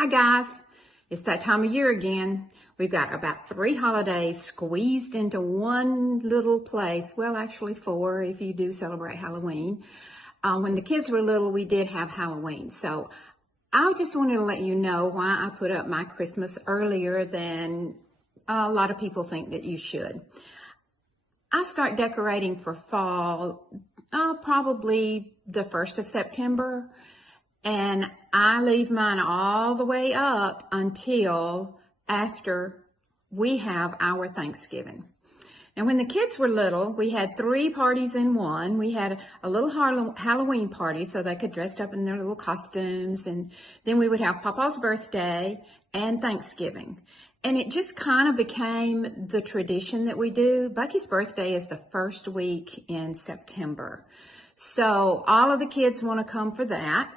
Hi guys, it's that time of year again. We've got about 3 holidays squeezed into one little place. Well, actually 4 if you do celebrate Halloween. When the kids were little, we did have Halloween. So I just wanted to let you know why I put up my Christmas earlier than a lot of people think that you should. I start decorating for fall probably the 1st of September. And I leave mine all the way up until after we have our Thanksgiving. And when the kids were little, we had 3 parties in one. We had a little Halloween party so they could dress up in their little costumes. And then we would have Papa's birthday and Thanksgiving. And it just kind of became the tradition that we do. Bucky's birthday is the first week in September. So all of the kids want to come for that.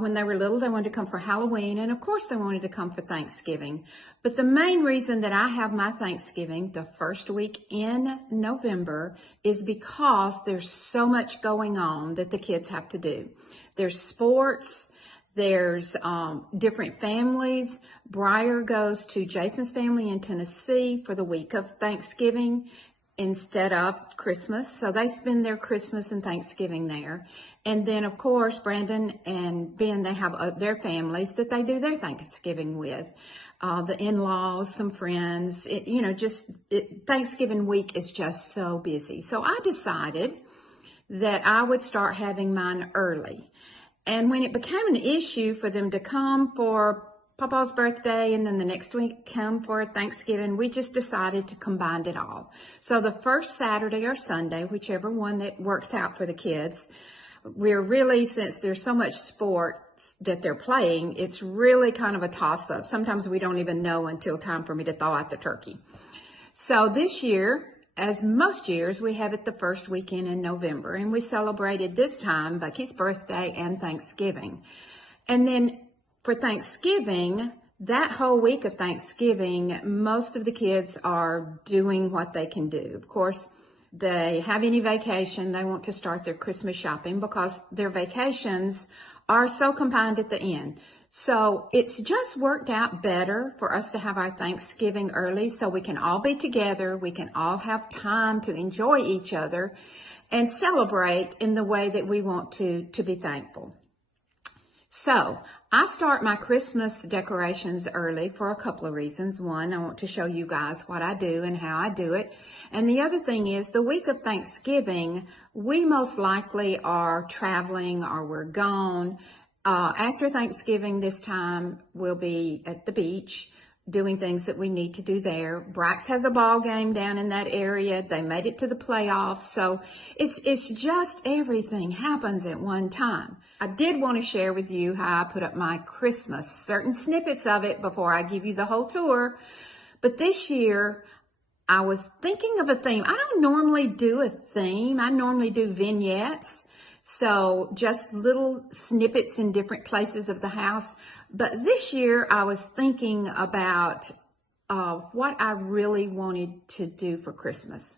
When they were little, they wanted to come for Halloween, and of course they wanted to come for Thanksgiving. But the main reason that I have my Thanksgiving the first week in November is because there's so much going on that the kids have to do. There's sports, there's different families. Briar goes to Jason's family in Tennessee for the week of Thanksgiving instead of Christmas. So they spend their Christmas and Thanksgiving there. And then, of course, Brandon and Ben, they have their families that they do their Thanksgiving with. The in-laws, some friends, Thanksgiving week is just so busy. So I decided that I would start having mine early. And when it became an issue for them to come for Papa's birthday and then the next week come for Thanksgiving, we just decided to combine it all. So the first Saturday or Sunday, whichever one that works out for the kids, we're really, since there's so much sports that they're playing, it's really kind of a toss-up. Sometimes we don't even know until time for me to thaw out the turkey. So this year, as most years, we have it the first weekend in November, and we celebrated this time Bucky's birthday and Thanksgiving. And then for Thanksgiving, that whole week of Thanksgiving, most of the kids are doing what they can do. Of course, they have any vacation, they want to start their Christmas shopping because their vacations are so combined at the end. So it's just worked out better for us to have our Thanksgiving early so we can all be together, we can all have time to enjoy each other and celebrate in the way that we want to be thankful. So I start my Christmas decorations early for a couple of reasons. One, I want to show you guys what I do and how I do it. And the other thing is the week of Thanksgiving, we most likely are traveling or we're gone. After Thanksgiving this time, we'll be at the beach doing things that we need to do there. Brax has a ball game down in that area. They made it to the playoffs. So it's just everything happens at one time. I did want to share with you how I put up my Christmas, certain snippets of it before I give you the whole tour. But this year, I was thinking of a theme. I don't normally do a theme. I normally do vignettes. So just little snippets in different places of the house. But this year I was thinking about what I really wanted to do for Christmas.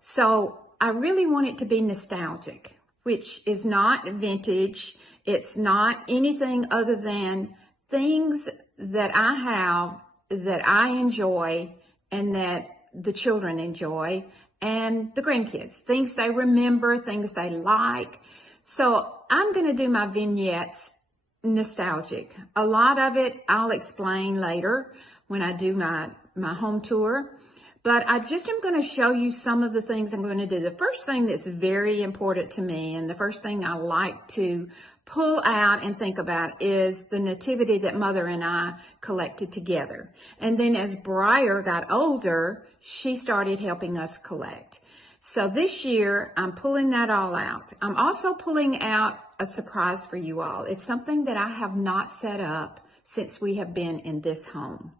So I really want it to be nostalgic, which is not vintage. It's not anything other than things that I have that I enjoy and that the children enjoy. And the grandkids, things they remember, things they like. So I'm going to do my vignettes nostalgic. A lot of it I'll explain later when I do my home tour. But I just am going to show you some of the things I'm going to do. The first thing that's very important to me and the first thing I like to pull out and think about is the nativity that Mother and I collected together. And then as Briar got older, she started helping us collect. So this year, I'm pulling that all out. I'm also pulling out a surprise for you all. It's something that I have not set up since we have been in this home.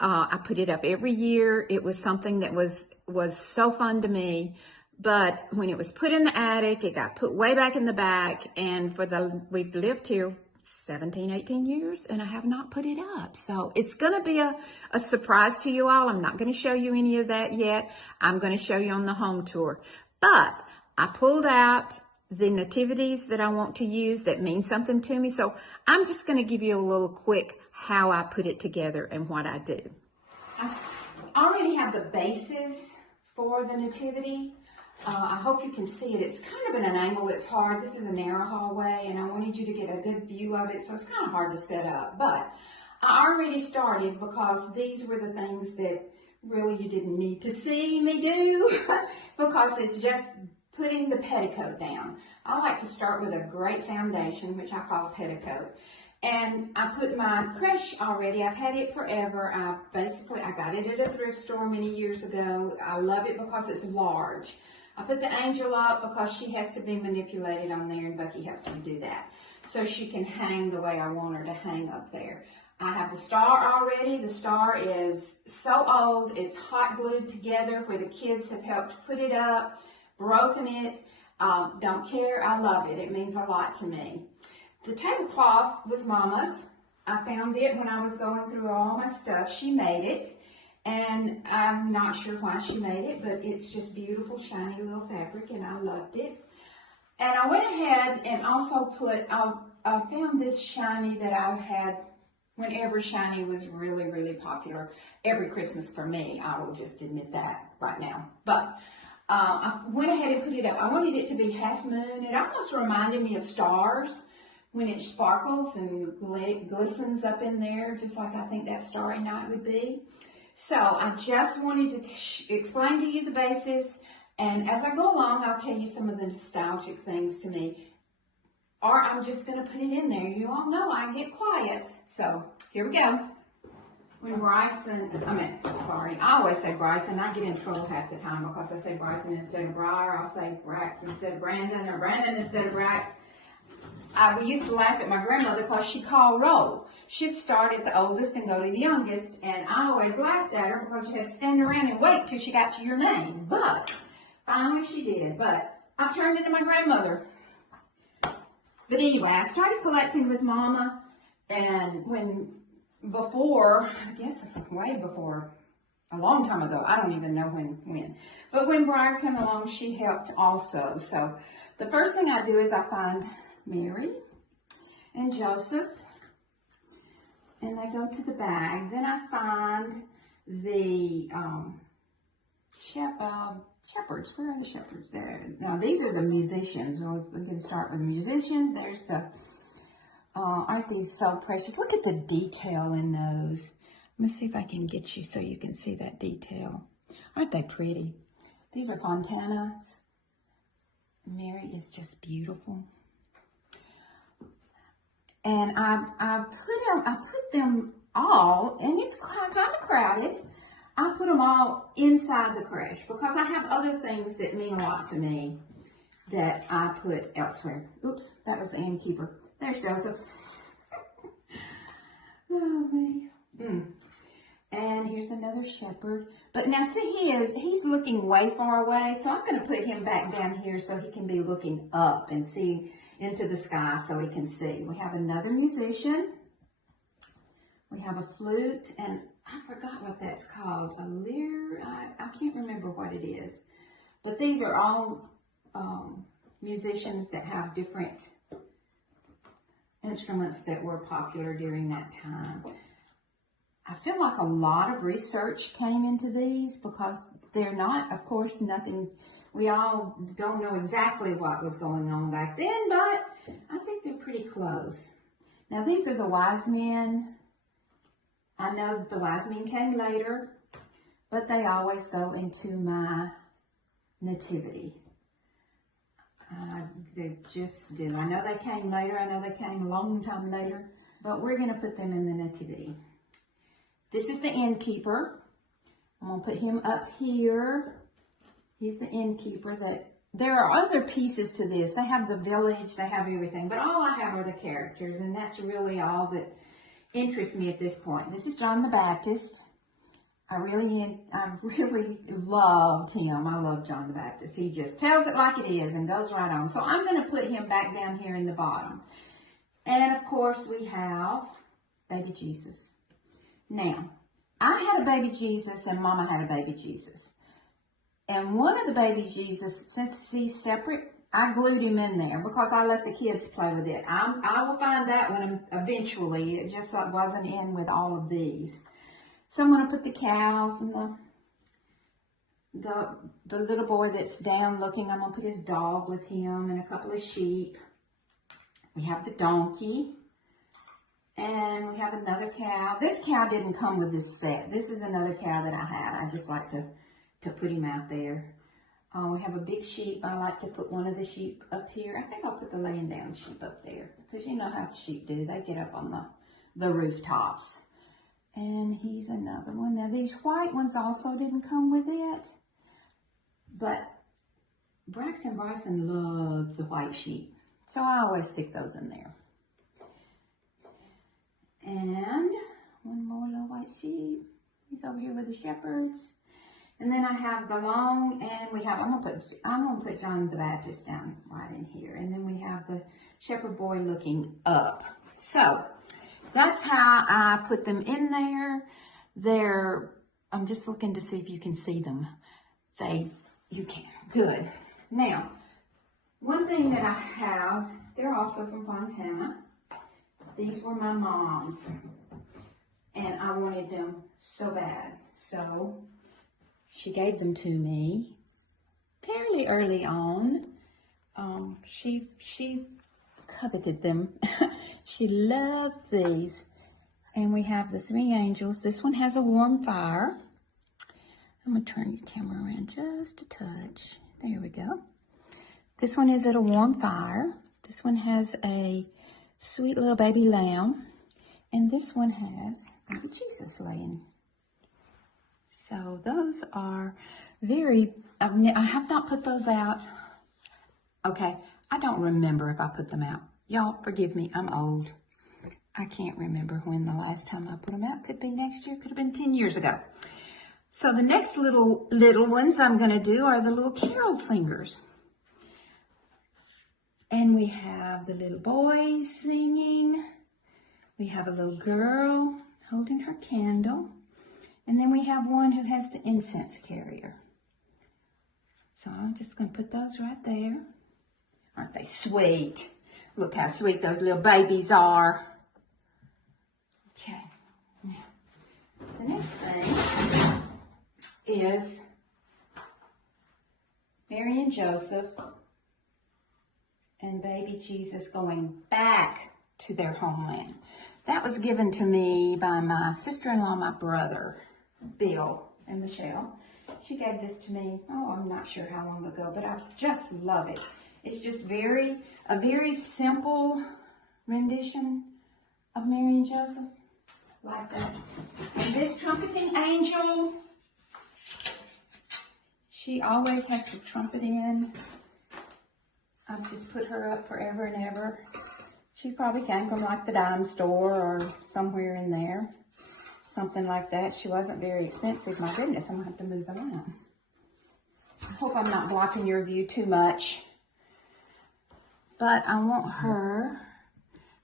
I put it up every year. It was something that was so fun to me. But when it was put in the attic, it got put way back in the back. And we've lived here 17, 18 years, and I have not put it up. So it's going to be a surprise to you all. I'm not going to show you any of that yet. I'm going to show you on the home tour. But I pulled out the nativities that I want to use that mean something to me. So I'm just going to give you a little quick how I put it together and what I do. I already have the bases for the nativity. I hope you can see it. It's kind of at an angle. It's hard. This is a narrow hallway, and I wanted you to get a good view of it, so it's kind of hard to set up. But I already started because these were the things that really you didn't need to see me do because it's just putting the petticoat down. I like to start with a great foundation, which I call a petticoat. And I put my creche already. I've had it forever. I got it at a thrift store many years ago. I love it because it's large. I put the angel up because she has to be manipulated on there, and Bucky helps me do that. So she can hang the way I want her to hang up there. I have the star already. The star is so old, it's hot glued together where the kids have helped put it up, broken it. Don't care, I love it. It means a lot to me. The tablecloth was Mama's. I found it when I was going through all my stuff. She made it, and I'm not sure why she made it, but it's just beautiful, shiny little fabric, and I loved it. And I went ahead and also put, I found this shiny that I've had whenever shiny was really, really popular. Every Christmas for me, I will just admit that right now. But I went ahead and put it up. I wanted it to be half moon. It almost reminded me of stars when it sparkles and glistens up in there, just like I think that Starry Night would be. So I just wanted to explain to you the basis, and as I go along, I'll tell you some of the nostalgic things to me, or I'm just going to put it in there. You all know I get quiet. So here we go. When Bryson, I always say Bryson. I get in trouble half the time because I say Bryson instead of Briar. I'll say Brax instead of Brandon, or Brandon instead of Brax. We used to laugh at my grandmother because she called roll. She'd start at the oldest and go to the youngest, and I always laughed at her because you had to stand around and wait till she got to your name. But finally she did. But I turned into my grandmother. But anyway, I started collecting with Mama, and I guess way before, a long time ago, I don't even know when. But when Briar came along, she helped also. So the first thing I do is I find Mary and Joseph, and I go to the bag. Then I find the shepherds. Where are the shepherds? There. Now these are the musicians. Well, we can start with the musicians. There's the, aren't these so precious? Look at the detail in those. Let me see if I can get you so you can see that detail. Aren't they pretty? These are Fontanas. Mary is just beautiful. And I put them all, and it's kind of crowded. I put them all inside the creche because I have other things that mean a lot to me that I put elsewhere. Oops, that was the innkeeper. There's Joseph. Oh, me. And here's another shepherd. But now see, he's looking way far away, so I'm going to put him back down here so he can be looking up and see into the sky so he can see. We have another musician. We have a flute, and I forgot what that's called. A lyre? I can't remember what it is. But these are all musicians that have different instruments that were popular during that time. I feel like a lot of research came into these because they're not, of course, nothing. We all don't know exactly what was going on back then, but I think they're pretty close. Now, these are the wise men. I know that the wise men came later, but they always go into my nativity. They just do. I know they came later. I know they came a long time later, but we're going to put them in the nativity. This is the innkeeper. I'm going to put him up here. He's the innkeeper. There are other pieces to this. They have the village. They have everything. But all I have are the characters, and that's really all that interests me at this point. This is John the Baptist. I really loved him. I love John the Baptist. He just tells it like it is and goes right on. So I'm going to put him back down here in the bottom. And, of course, we have baby Jesus. Now, I had a baby Jesus and Mama had a baby Jesus. And one of the baby Jesus, since he's separate I glued him in there because I let the kids play with it. I will find that one eventually. It just wasn't in with all of these. So I'm going to put the cows and the little boy that's down looking. I'm going to put his dog with him and a couple of sheep. We have the donkey. And we have another cow. This cow didn't come with this set. This is another cow that I had. I just like to put him out there. We have a big sheep. I like to put one of the sheep up here. I think I'll put the laying down sheep up there because you know how the sheep do. They get up on the rooftops. And he's another one. Now these white ones also didn't come with it. But Braxton Bryson loved the white sheep. So I always stick those in there. And one more little white sheep. He's over here with the shepherds. And then I have the long, and we have, I'm gonna put John the Baptist down right in here. And then we have the shepherd boy looking up. So that's how I put them in there. I'm just looking to see if you can see them. You can, good. Now, one thing that I have, they're also from Fontana. These were my mom's, and I wanted them so bad. So she gave them to me fairly early on. She coveted them. She loved these. And we have the three angels. This one has a warm fire. I'm going to turn your camera around just a touch. There we go. This one is at a warm fire. This one has a sweet little baby lamb. And this one has baby Jesus laying. So those are very, I have not put those out. Okay, I don't remember if I put them out. Y'all, forgive me, I'm old. I can't remember when the last time I put them out. Could be next year, could have been 10 years ago. So the next little ones I'm going to do are the little carol singers. And we have the little boy singing. We have a little girl holding her candle. And then we have one who has the incense carrier. So I'm just going to put those right there. Aren't they sweet? Look how sweet those little babies are. Okay. Now, the next thing is Mary and Joseph and baby Jesus going back to their homeland. That was given to me by my sister-in-law, my brother, Bill and Michelle. She gave this to me, I'm not sure how long ago, but I just love it. It's just a very simple rendition of Mary and Joseph, like that. And this trumpeting angel, she always has to trumpet in. I've just put her up forever and ever. She probably came from like the dime store or somewhere in there. Something like that. She wasn't very expensive. My goodness, I'm going to have to move around. I hope I'm not blocking your view too much. But I want her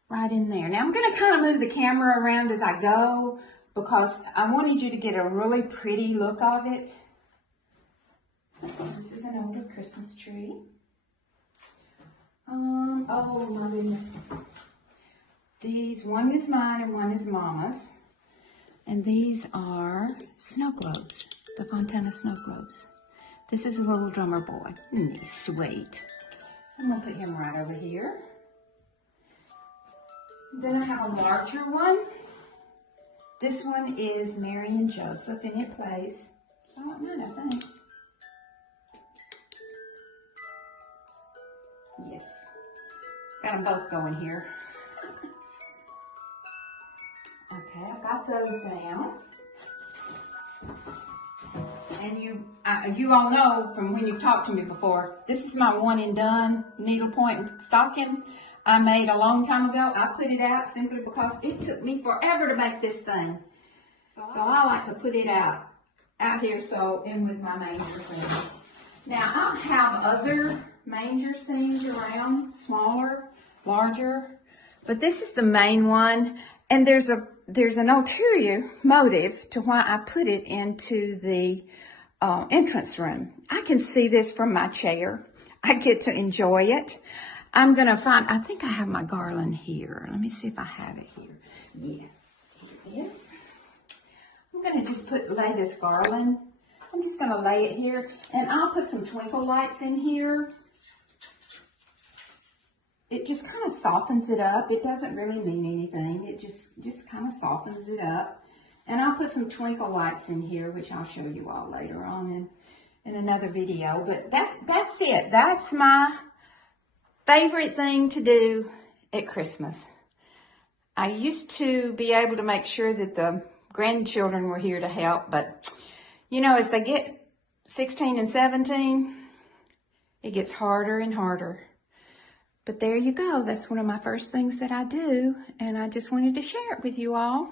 right in there. Now I'm going to kind of move the camera around as I go because I wanted you to get a really pretty look of it. This is an older Christmas tree. Oh my goodness. One is mine and one is Mama's. And these are snow globes, the Fontana snow globes. This is a little drummer boy. Isn't he sweet? So I'm going to put him right over here. Then I have a larger one. This one is Mary and Joseph, and it plays Silent Night, I think. Yes. Got them both going here. Okay, I got those down. And you all know from when you've talked to me before, this is my one and done needlepoint stocking I made a long time ago. I put it out simply because it took me forever to make this thing. So I like to put it out here in with my manger things. Now I have other manger scenes around, smaller, larger, but this is the main one, and there's an ulterior motive to why I put it into the entrance room. I can see this from my chair. I get to enjoy it. I'm going to find, I think I have my garland here. Let me see if I have it here. Yes, here it is. I'm going to just lay this garland. I'm just going to lay it here, and I'll put some twinkle lights in here. It just kind of softens it up. It doesn't really mean anything. It just kind of softens it up. And I'll put some twinkle lights in here, which I'll show you all later on in another video. But that's it. That's my favorite thing to do at Christmas. I used to be able to make sure that the grandchildren were here to help, but you know, as they get 16 and 17, it gets harder and harder. But there you go. That's one of my first things that I do, and I just wanted to share it with you all.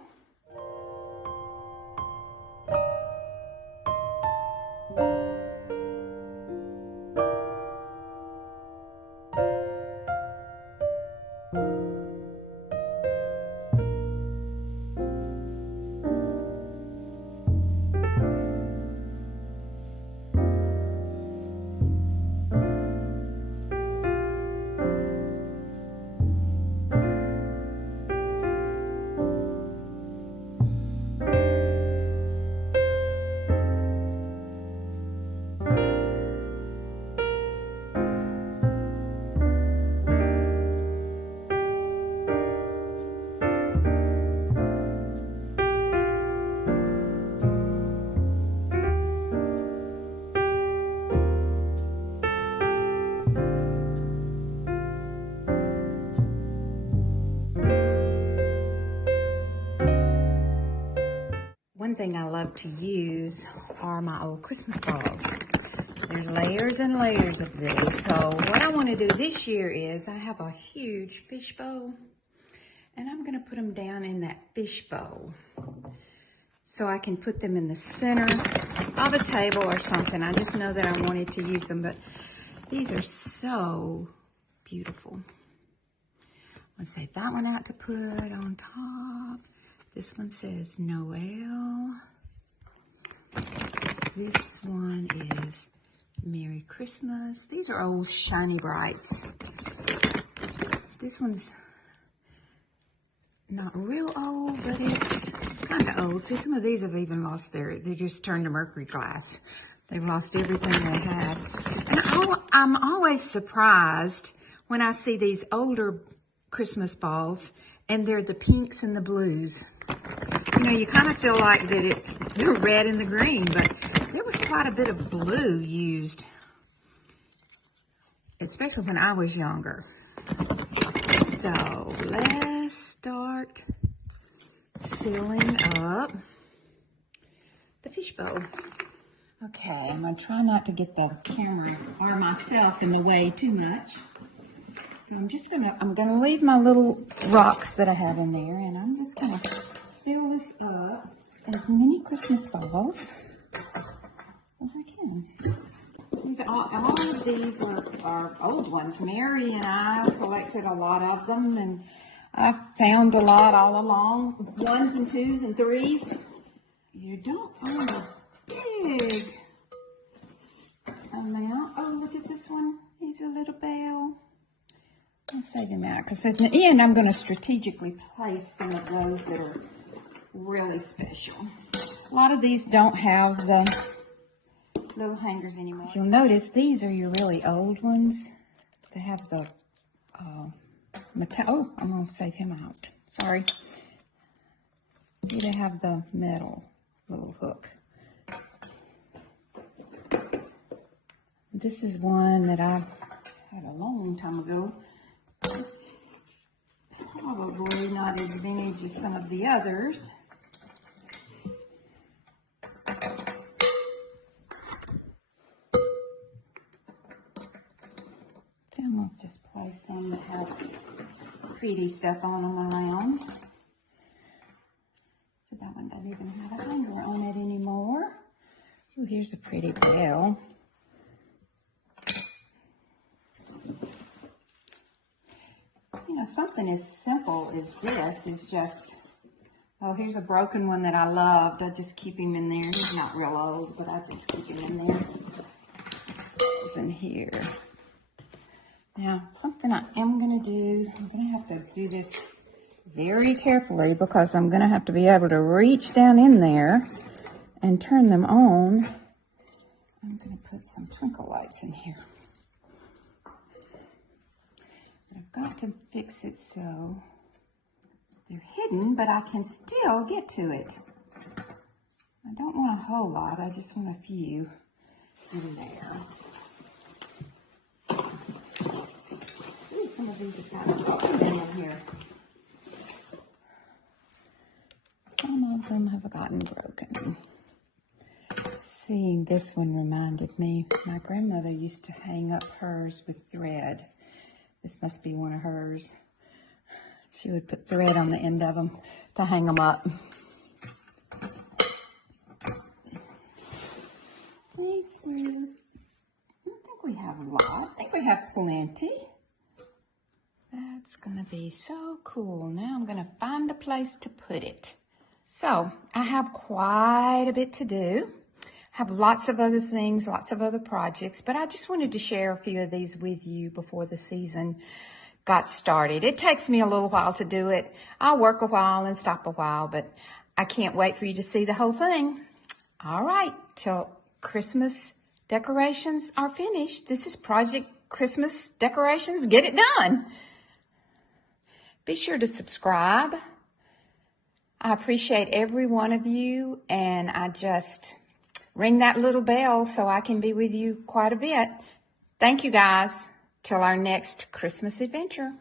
One thing I love to use are my old Christmas balls. There's layers and layers of these. So what I want to do this year is I have a huge fish bowl, and I'm going to put them down in that fish bowl so I can put them in the center of a table or something. I just know that I wanted to use them, but these are so beautiful. I'm going to save that one out to put on top. This one says Noel. This one is Merry Christmas. These are old Shiny Brights. This one's not real old, but it's kind of old. See, some of these have even lost they just turned to mercury glass. They've lost everything they had. And I'm always surprised when I see these older Christmas balls, and they're the pinks and the blues. You know, you kind of feel like that it's the red and the green, but there was quite a bit of blue used, especially when I was younger. So let's start filling up the fishbowl. Okay, I'm going to try not to get the camera or myself in the way too much. So I'm gonna leave my little rocks that I have in there, and I'm just gonna fill this up as many Christmas balls as I can. All of these are old ones. Mary and I collected a lot of them, and I found a lot all along. 1s and 2s and 3s. You don't find a big amount. Oh, look at this one. He's a little bell. I'll save him out, because at the end I'm going to strategically place some of those that are really special. A lot of these don't have the little hangers anymore. If you'll notice, these are your really old ones. They have the metal. Oh, I'm going to save him out. Sorry. See, they have the metal little hook. This is one that I had a long time ago. It's probably not as vintage as some of the others. So I'm going to just place some that have pretty stuff on them around. So that one doesn't even have a hanger on it anymore. Oh, here's a pretty bell. You know, something as simple as this is just, oh, here's a broken one that I loved. I just keep him in there. He's not real old, but I just keep him in there. It's in here. Now, something I am going to do, I'm going to have to do this very carefully because I'm going to have to be able to reach down in there and turn them on. I'm going to put some twinkle lights in here. I've got to fix it so they're hidden, but I can still get to it. I don't want a whole lot, I just want a few in there. Ooh, some of these have got some in here. Some of them have gotten broken. Seeing this one reminded me, my grandmother used to hang up hers with thread. This must be one of hers. She would put thread on the end of them to hang them up. I don't think we have a lot. I think we have plenty. That's gonna be so cool. Now I'm gonna find a place to put it. So I have quite a bit to do. I have lots of other things, lots of other projects, but I just wanted to share a few of these with you before the season got started. It takes me a little while to do it. I'll work a while and stop a while, but I can't wait for you to see the whole thing. All right, till Christmas decorations are finished. This is Project Christmas Decorations. Get it done. Be sure to subscribe. I appreciate every one of you, and I just ring that little bell so I can be with you quite a bit. Thank you, guys. Till our next Christmas adventure.